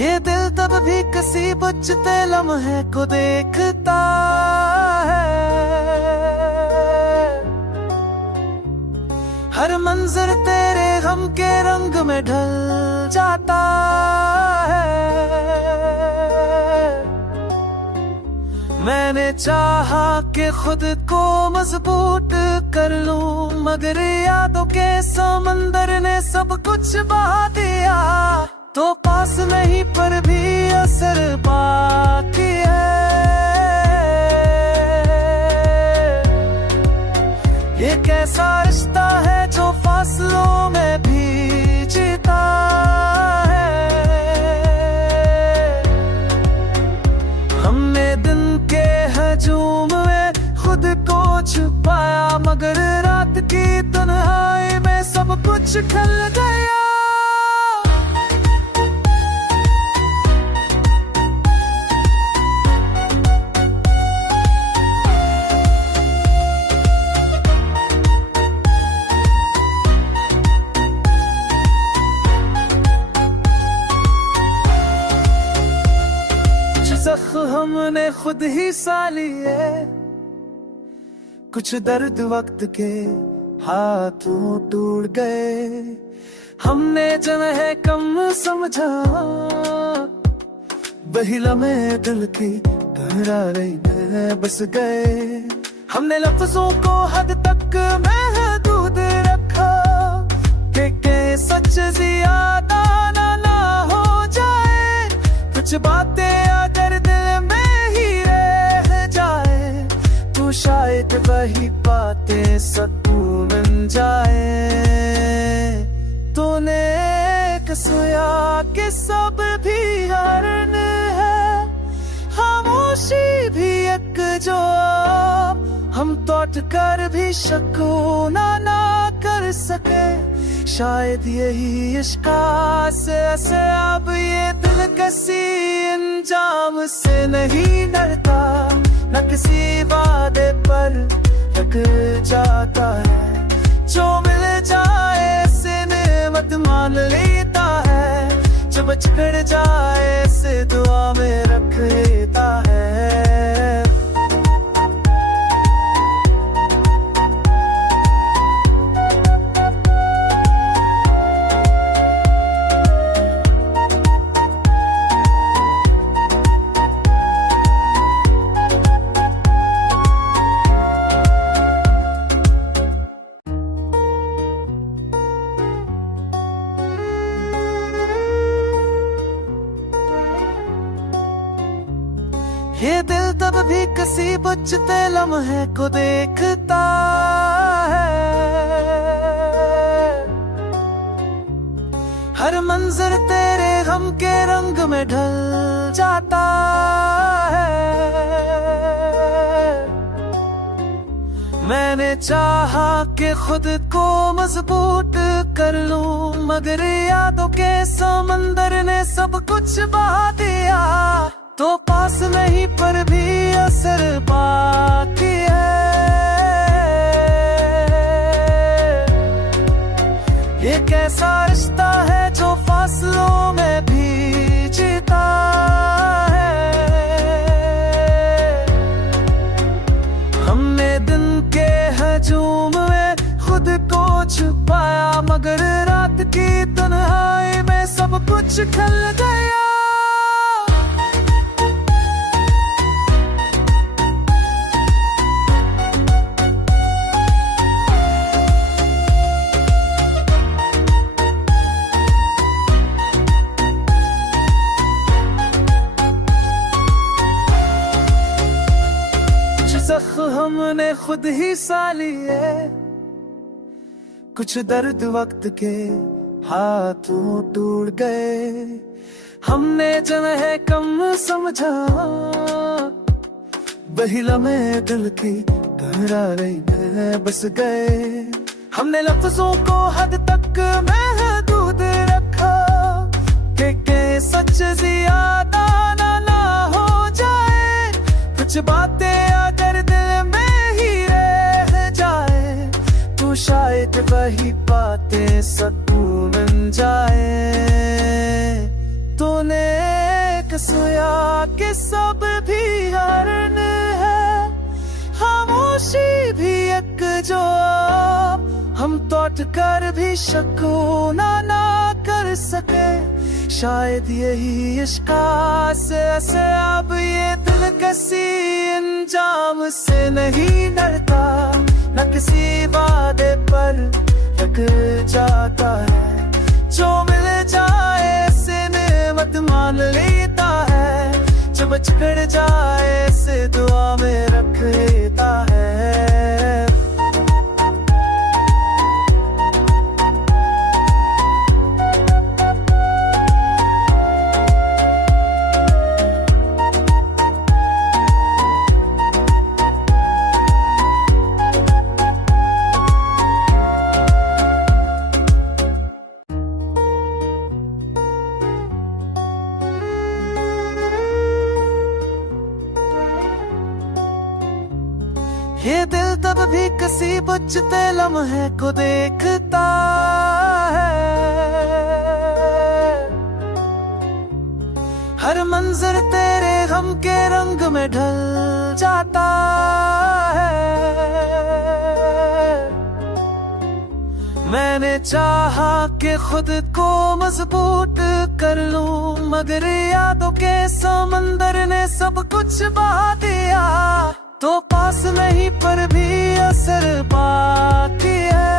ये दिल तब भी किसी बुझते लम्हे को देखता है। हर मंजर तेरे गम के रंग में ढल जाता है। मैंने चाहा कि खुद को मजबूत कर लूं, मगर यादों के समंदर ने सब कुछ बहा दिया। तो पास नहीं पर भी असर बाकी है। ये कैसा रिश्ता है जो फासलों में भी जीता है। हमने दिन के हजूम में खुद को छुपाया, मगर रात की तन्हाई में सब कुछ खल गया। हमने खुद ही सा लिए, कुछ दर्द वक्त के हाथों टूट गए। हमने जन्हे कम समझा, वही लम्हे दिल की गहराई में बस गए। हमने लफ्जों को हद तक महदूद रखा कि सच ज्यादा ना हो जाए। कुछ बातें अगर दिल में ही रह जाए, तो शायद वही बातें सकून मिल जाए। तूने कसोया कि सब भी हरण है, खामोशी भी एक जवाब। हम तोट कर भी शकून ना कर सके, शायद यही इश्का से अब ये दिल किसी अंजाम से नहीं डरता, न किसी वादे पर थक जाता है। जो मिल जाए से नेमत मान लेता है, जब बिछड़ जाए से दुआ में रख लेता है। ये दिल तब भी किसी बुझते लम्हे को देखता है। हर मंजर तेरे गम के रंग में ढल जाता है। मैंने चाहा कि खुद को मजबूत कर लूं, मगर यादों के समंदर ने सब कुछ बहा दिया। तो पास नहीं पर भी असर बाकी है। ये कैसा रिश्ता है जो फासलों में भी जीता है। हमने दिन के हजूम में खुद को छुपाया, मगर रात की तन्हाई में सब कुछ खल गया। हमने खुद ही सा लिए, कुछ दर्द वक्त के हाथों टूट गए। हमने जन्हे कम समझा, वही लम्हे दिल की गहराई में बस गए। हमने लफ्जों को हद तक महदूद रखा कि सच ज्यादा ना हो जाए। कुछ बातें अगर दिल में ही रह जाए, तो शायद वही बातें सकून मिल जाए। तूने के सब भी हरण है, खामोशी भी एक जवाब। हम तोट कर भी शकूना ना कर सके, शायद यही इश्क से अब ये दिल किसी अंजाम से नहीं डरता, न किसी वादे पर थक जाता है। जो मिल जाए से नेमत मान लेता है, जब बिछड़ जाए से दुआ में रख लेता है। ये दिल तब भी किसी बुझते लम्हे को देखता है, हर मंजर तेरे गम के रंग में ढल जाता है। मैंने चाहा कि खुद को मजबूत कर लूं, मगर यादों के समंदर ने सब कुछ बहा दिया। तो पास नहीं पर भी असर बाकी है,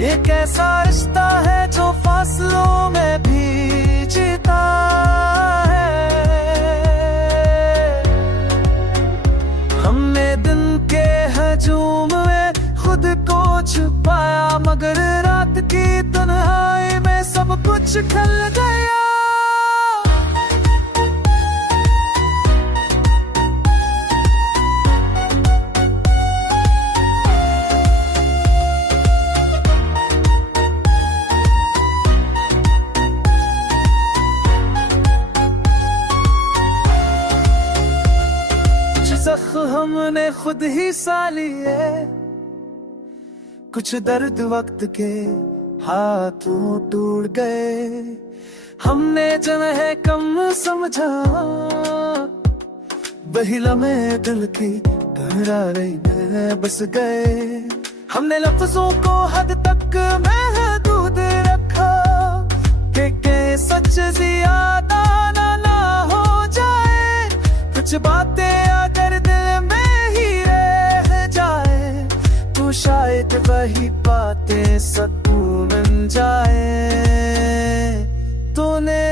ये कैसा रिश्ता है जो फासलों में भी जीता है। हमने दिन के हजूम में खुद को छुपाया, मगर रात की तन्हाई में सब कुछ खल गया। हमने खुद ही सा लिए, कुछ दर्द वक्त के हाथों टूट गए। हमने जन्हे कम समझा, वही लम्हे दिल की गहराई में बस गए। हमने लफ्जों को हद तक महदूद रखा, कि सच ज्यादा ना हो जाए। कुछ बातें अगर दिल में ही रह जाए, तो शायद वही बातें सकून बन जाए। तूने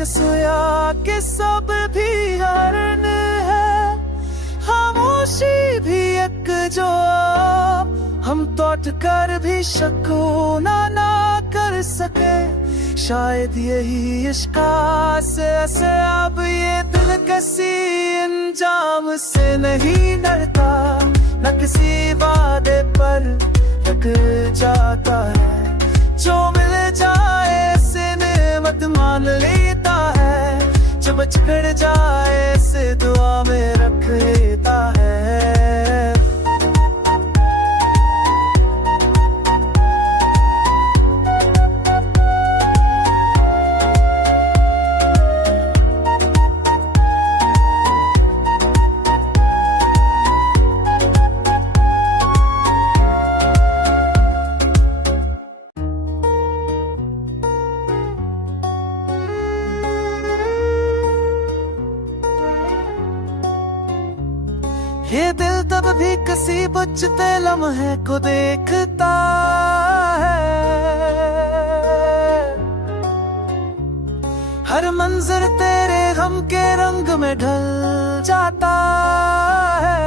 कसोया कि सब भी हरण है, खामोशी भी एक जवाब। हम तोट कर भी शकूना ना कर सके, शायद यही इश्क से अब ये दिल किसी अंजाम से नहीं डरता, न किसी वादे पर थक जाता है। जो मिल जाए से नेमत मान लेता है, जब बिछड़ जाए से दुआ में रख लेता है। ये दिल तब भी किसी बुझते लम्हे को देखता है, हर मंजर तेरे गम के रंग में ढल जाता है।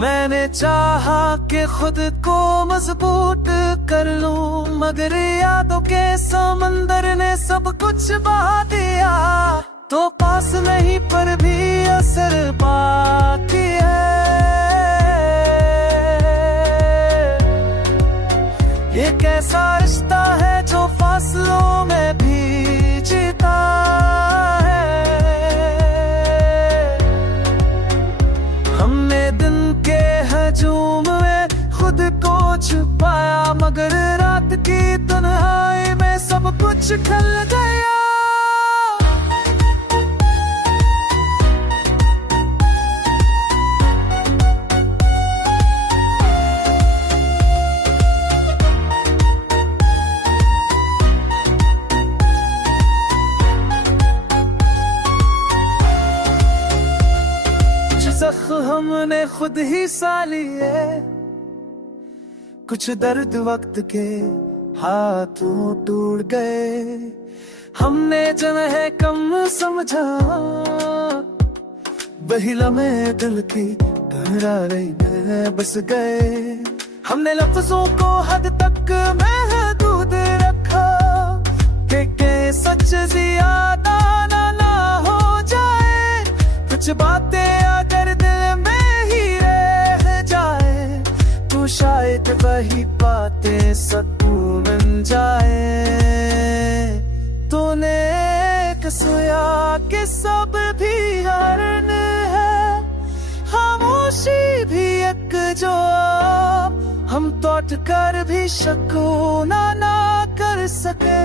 मैंने चाहा कि खुद को मजबूत कर लूं, मगर यादों के समंदर ने सब कुछ बहा दिया। तो पास नहीं पर भी असर बाकी है, ये कैसा रिश्ता है जो फासलों में भी जीता है। हमने दिन के हजूम में खुद को छुपाया, मगर कुछ ढल गया। जख्म हमने खुद ही सा लिए, कुछ दर्द वक्त के हाथों टूट गए। हमने जन्हे कम समझा, वही लम्हे दिल की करारे में बस गए। हमने लफ्जों को हद तक महदूद रखा कि सच ज्यादा ना हो जाए। कुछ बातें अगर दिल में ही रह जाए तो शायद वही बातें सुकून बन जाए। तूने कसोया कि सब भी हरण है, खामोशी भी एक जवाब। हम तोट कर भी शकून ना कर सके,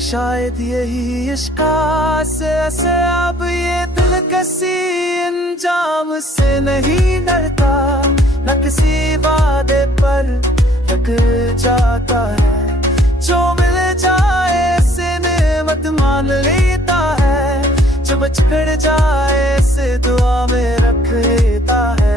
शायद यही इश्का से अब ये दिल किसी अंजाम से नहीं डरता, न किसी वादे पर थक जाता है। जो मिल जाए से नेमत मान लेता है, जो बिछड़ जाए से दुआ में रख लेता है।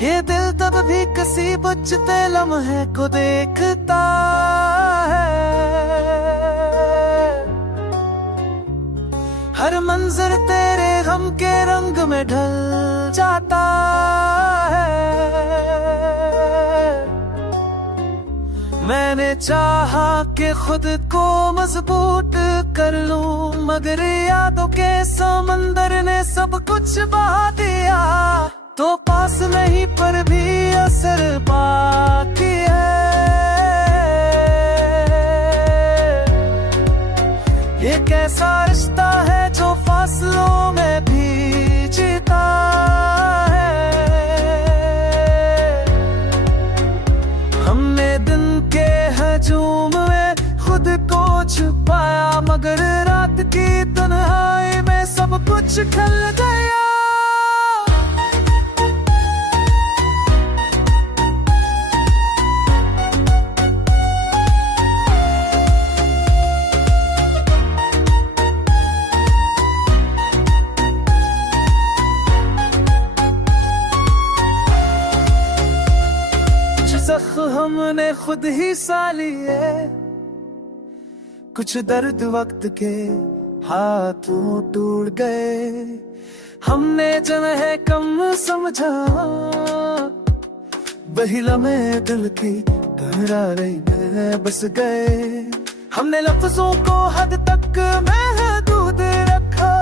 ये दिल तब भी किसी बुझते लम्हे को देखता है। हर मंजर तेरे गम के रंग में ढल जाता है। मैंने चाहा कि खुद को मजबूत कर लूं, मगर यादों के समंदर ने सब कुछ बहा दिया। तो पास नहीं पर भी असर बाकी है। ये कैसा रिश्ता है जो फासलों में भी जीता है। हमने दिन के हजूम में खुद को छुपाया, मगर रात की तन्हाई में सब कुछ ढल गया। हमने खुद ही सा लिए, कुछ दर्द वक्त के हाथों टूट गए। हमने जन्हे कम समझा, वही लम्हे दिल की करारे में बस गए। हमने लफ्जों को हद तक महदूद रखा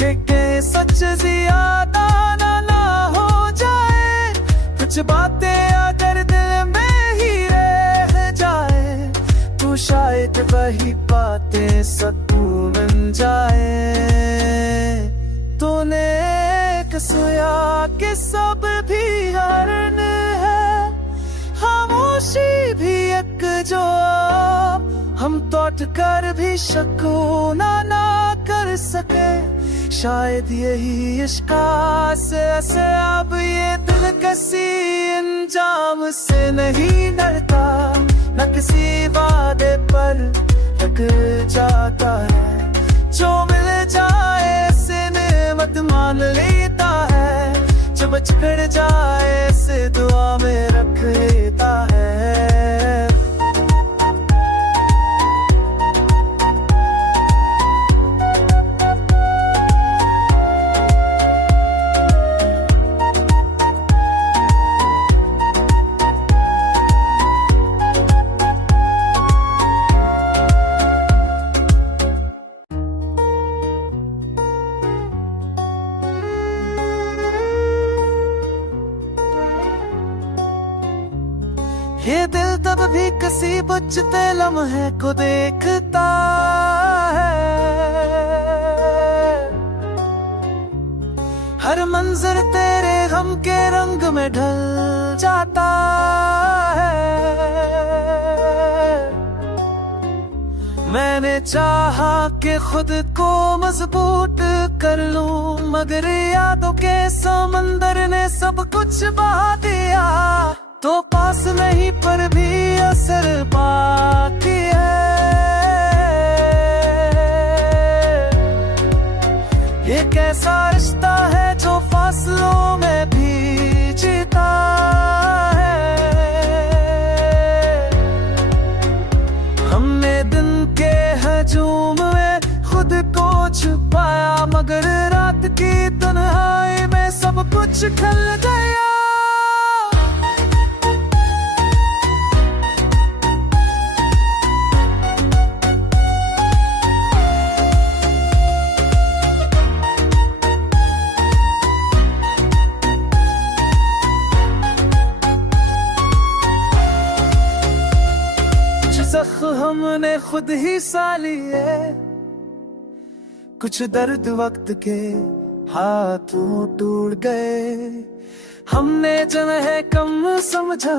कि सच ज्यादा ना हो जाए। कुछ बातें अगर दिल में ही रह जाए तो शायद वही बातें सुकून बन जाए। तूने कसोया कि सब भी हरण है, खामोशी भी एक जवाब। हम तोट कर भी शकून ना कर सके, शायद यही इश्का से अब ये दिल किसी अंजाम से नहीं डरता, न किसी वादे पर थक जाता है। जो मिल जाए से नेमत मान लेता है, जो बिछड़ जाए से दुआ में रख लेता है। ये दिल तब भी किसी बुझते लम्हे को देखता है। हर मंजर तेरे गम के रंग में ढल जाता है। मैंने चाहा कि खुद को मजबूत कर लूं, मगर यादों के समंदर ने सब कुछ बहा दिया। तो पास नहीं पर भी असर बाकी है। ये कैसा रिश्ता है जो फासलों में भी जीता है। हमने दिन के हजूम में खुद को छुपाया, मगर रात की तन्हाई में सब कुछ ढल गया। हमने खुद ही सा लिए, कुछ दर्द वक्त के हाथों टूट गए। हमने जन्हे कम समझा,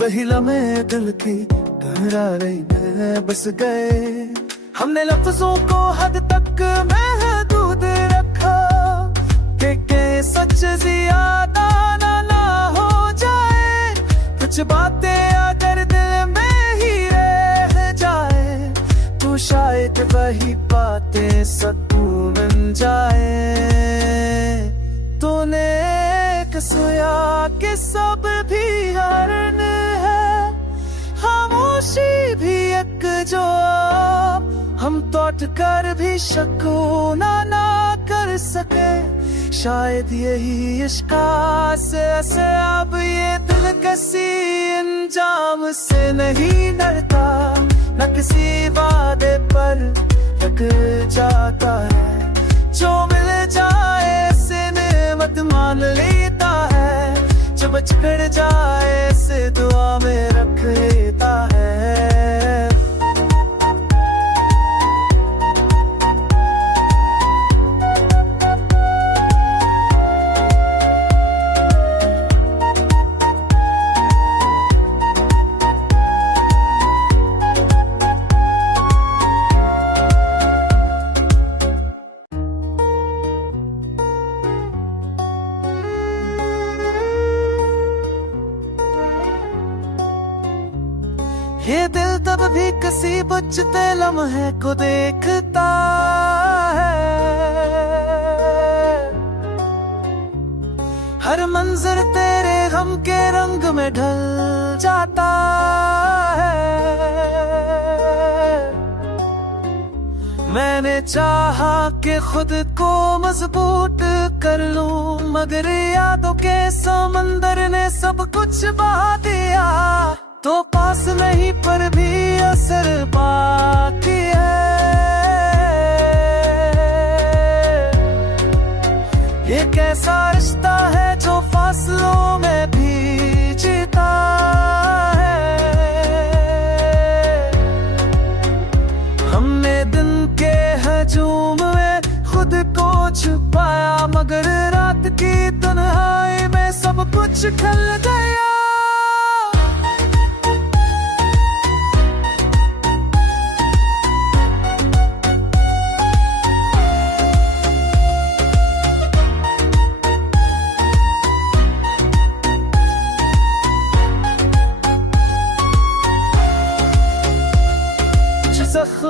वही लम्हे दिल की गहराई में बस गए। हमने लफ्जों को हद तक महदूद रखा कि सच ज्यादा ना हो जाए। कुछ बातें अगर दिल में ही रह जाए, तो शायद वही बातें सुकून बन जाए। तूने एक सोया कि सब भी हरण है, खामोशी भी एक जवाब। हम तोट कर भी शकून ना कर सके, शायद यही इश्का से अब ये दिल किसी अंजाम से नहीं डरता, न किसी वादे पर रख जाता है। जो मिल जाए से नेमत मान लेता है, जो बिछड़ जाए से दुआ में रख लेता है। ये दिल तब भी किसी बुझते लम्हे को देखता है। हर मंजर तेरे गम के रंग में ढल जाता है। मैंने चाहा कि खुद को मजबूत कर लूं, मगर यादों के समंदर ने सब कुछ बहा दिया। तो पास नहीं पर भी असर बाकी है। ये कैसा रिश्ता है जो फासलों में भी जीता है। हमने दिन के हजूम में खुद को छुपाया, मगर रात की तन्हाई में सब कुछ ढल गया।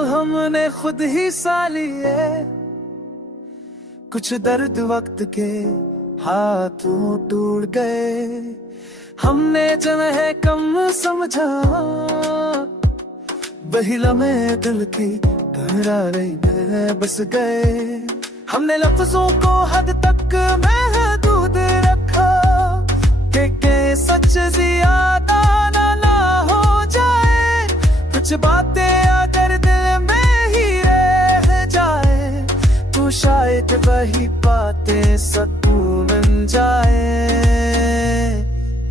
हमने खुद ही सा लिए, कुछ दर्द वक्त के हाथों टूट गए। हमने जन्हे कम समझा, वही लम्हे दिल की गहराई में बस गए। हमने लफ्जों को हद तक महदूद रखा कि सच ज्यादा ना हो जाए। कुछ बातें अगर दिल में ही रह जाए, तो शायद वही बातें सुकून बन जाए।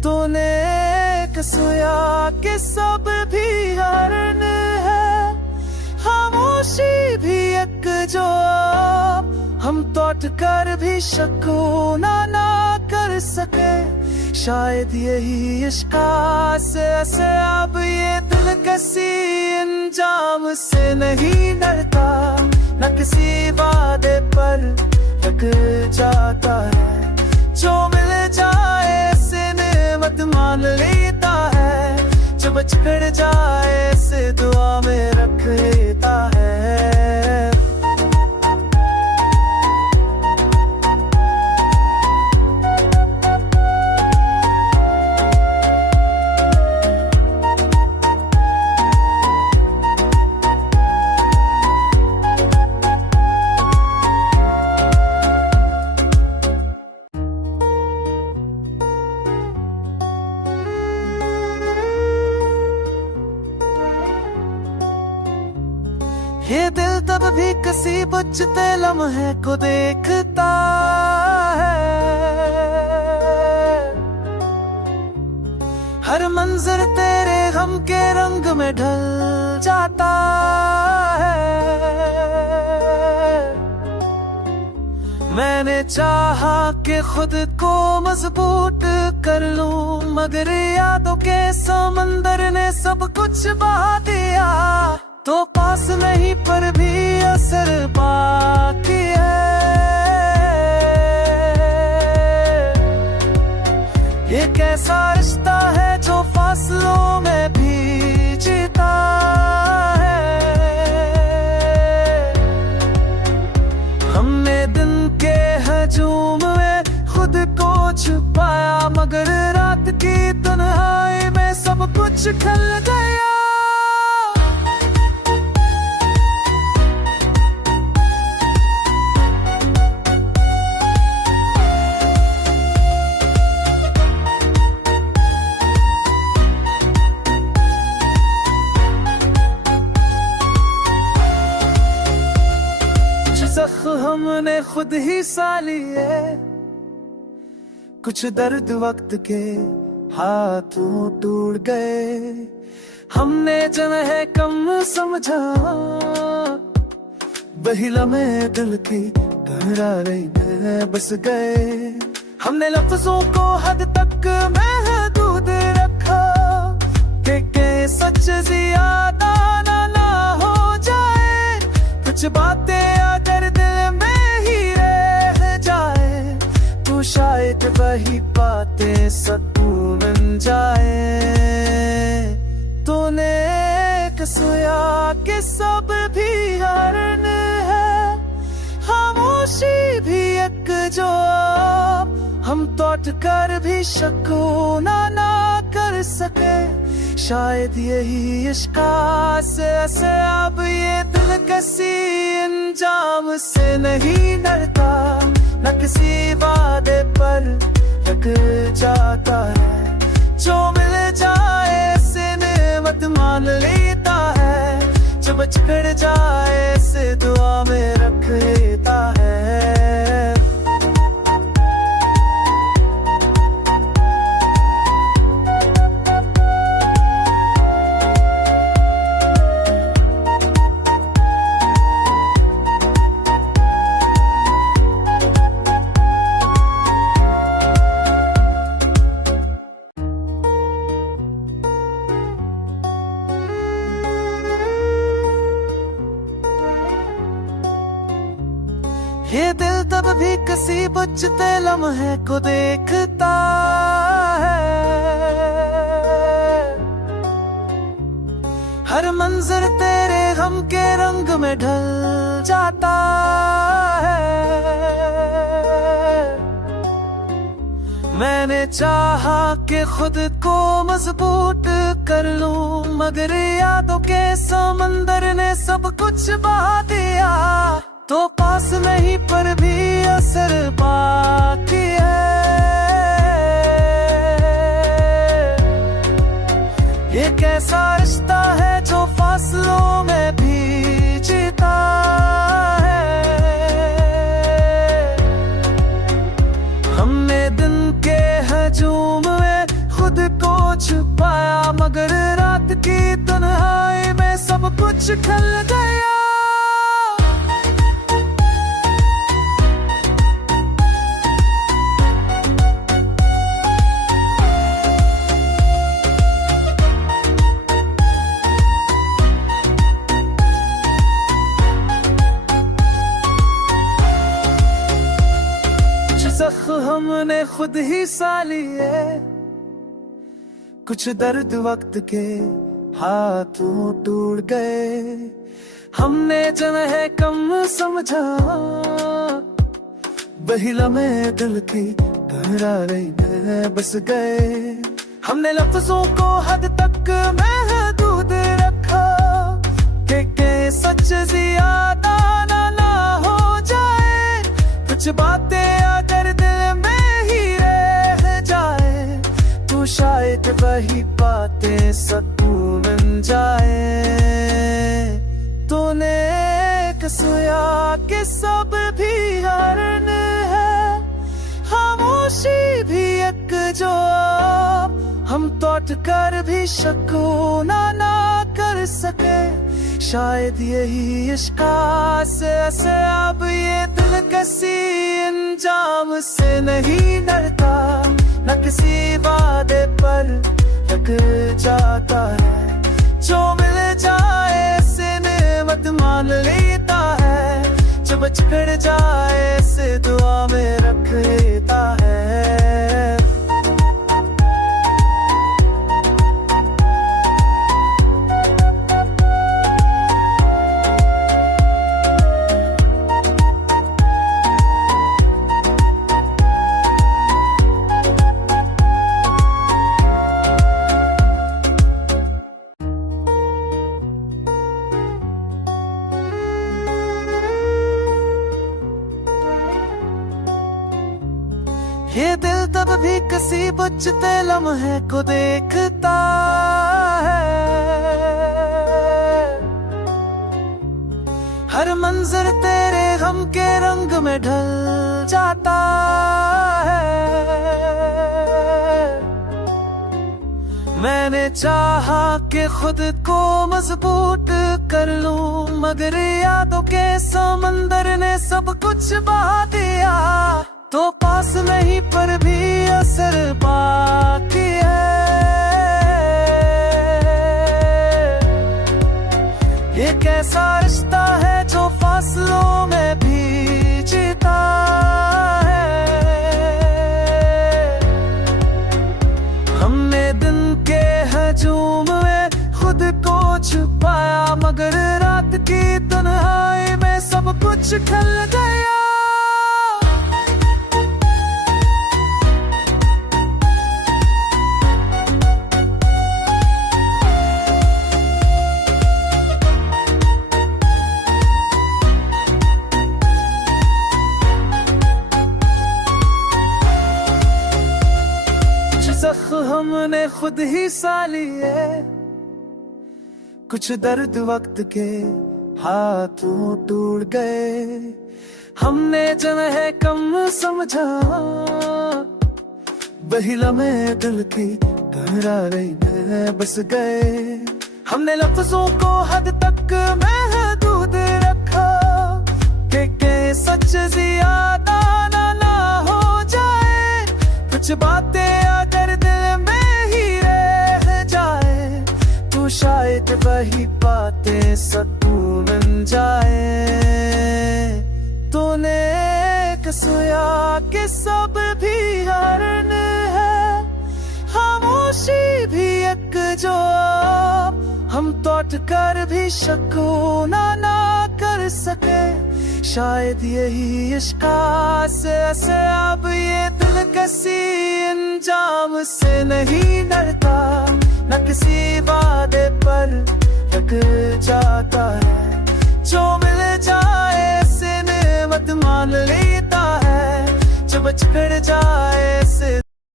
तूने सोया के सब भी हरण है, खामोशी भी एक जवाब, हम तोट कर भी शकून ना कर सके। शायद यही इश्का से अब ये दिल किसी अंजाम से नहीं डरता, न किसी वादे पर थक जाता है। जो मिल जाए से नेमत मान लेता है, जब बिछड़ जाए से दुआ में रख लेता है। ये दिल तब भी किसी बुझते लम्हे को देखता है, हर मंजर तेरे गम के रंग में ढल जाता है। मैंने चाहा कि खुद को मजबूत कर लूं, मगर यादों के समंदर ने सब कुछ बहा दिया। तो पास नहीं पर भी असर बाकी है। ये कैसा रिश्ता है जो फासलों में भी जीता है। हमने दिन के हजूम में खुद को छुपाया, मगर रात की तन्हाई में सब कुछ ढल गया। हमने खुद ही सा लिए, कुछ दर्द वक्त के हाथों टूट गए। हमने जन्ह कम समझा, वही लम्हे दिल की गहराई में बस गए। हमने लफ्जों को हद तक महदूद रखा कि सच ज्यादा ना हो जाए। कुछ बातें अगर दिल में ही रह जाए, तो शायद वही बातें सुकून बन जाए। तूने सोया के सब भी हरण है, खामोशी भी एक जवाब, हम तोट कर भी शकून ना कर सके। शायद यही इश्का से अब ये दिल किसी अंजाम से नहीं डरता, न किसी वादे पर थक जाता है। जो मिल जाए से नेमत मान लेता है, जब बिछड़ जाए से दुआ में रख लेता है। ये दिल तब भी किसी बुझते लम्हे को देखता है, हर मंजर तेरे गम के रंग में ढल जाता है। मैंने चाहा कि खुद को मजबूत कर लूं, मगर यादों के समंदर ने सब कुछ बहा दिया। तो पास नहीं पर भी असर बाकी है। ये कैसा रिश्ता है जो फासलों में भी जीता है। हमने दिन के हजूम में खुद को छुपा की तन्हाई में सब कुछ खल गया। हमने खुद ही सा लिए, कुछ दर्द वक्त के हाथों टूट गए। हमने जन्हे कम समझा, वही लम्हे दिल की गहराई में बस गए। हमने लफ्जों को हद तक महदूद रखा कि सच ज्यादा ना हो जाए। कुछ बातें अगर दिल में ही रह जाए तो शायद वही बातें सकून बन जाए। तूने कसोया कि सब भी हरण है, खामोशी भी एक जवाब। हम तोट कर भी शकून ना कर सके, शायद यही इश्क़ से अब ये दिल किसी अंजाम से नहीं डरता, न किसी वादे पर लग जाता है। जो मिल जाए से नेमत मान लेता है, जो बिछड़ जाए से दुआ में रख लेता है। ये दिल तब भी किसी बुझते लम्हे को देखता है। हर मंजर तेरे गम के रंग में ढल जाता है। मैंने चाहा कि खुद को मजबूत कर लूं, मगर यादों के समंदर ने सब कुछ बहा दिया। तो पास नहीं पर भी असर बाकी है। ये कैसा रिश्ता है जो फासलों में भी जीता है। हमने दिन के हजूम में खुद को छुपाया, मगर रात की तन्हाई में सब कुछ खल गया। हमने खुद ही सा लिए, कुछ दर्द वक्त के हाथों टूट गए। हमने जन्हे कम समझा, वही लम्हे दिल की गहराई में बस गए। हमने लफ्जों को हद तक महदूद रखा कि सच ज्यादा ना हो जाए। कुछ बातें अगर दिल में ही रह जाए तो शायद वही बातें सकून बन जाए। तूने कसोया कि सब भी हरण है, खामोशी भी एक जवाब। हम तोट कर भी शकून ना कर सके, शायद यही इश्क़ से अब ये दिल किसी अंजाम से नहीं डरता, न किसी वादे पर लग जाता है। जो मिल जाए से नेमत मान लेता है, जो बिछड़ जाए से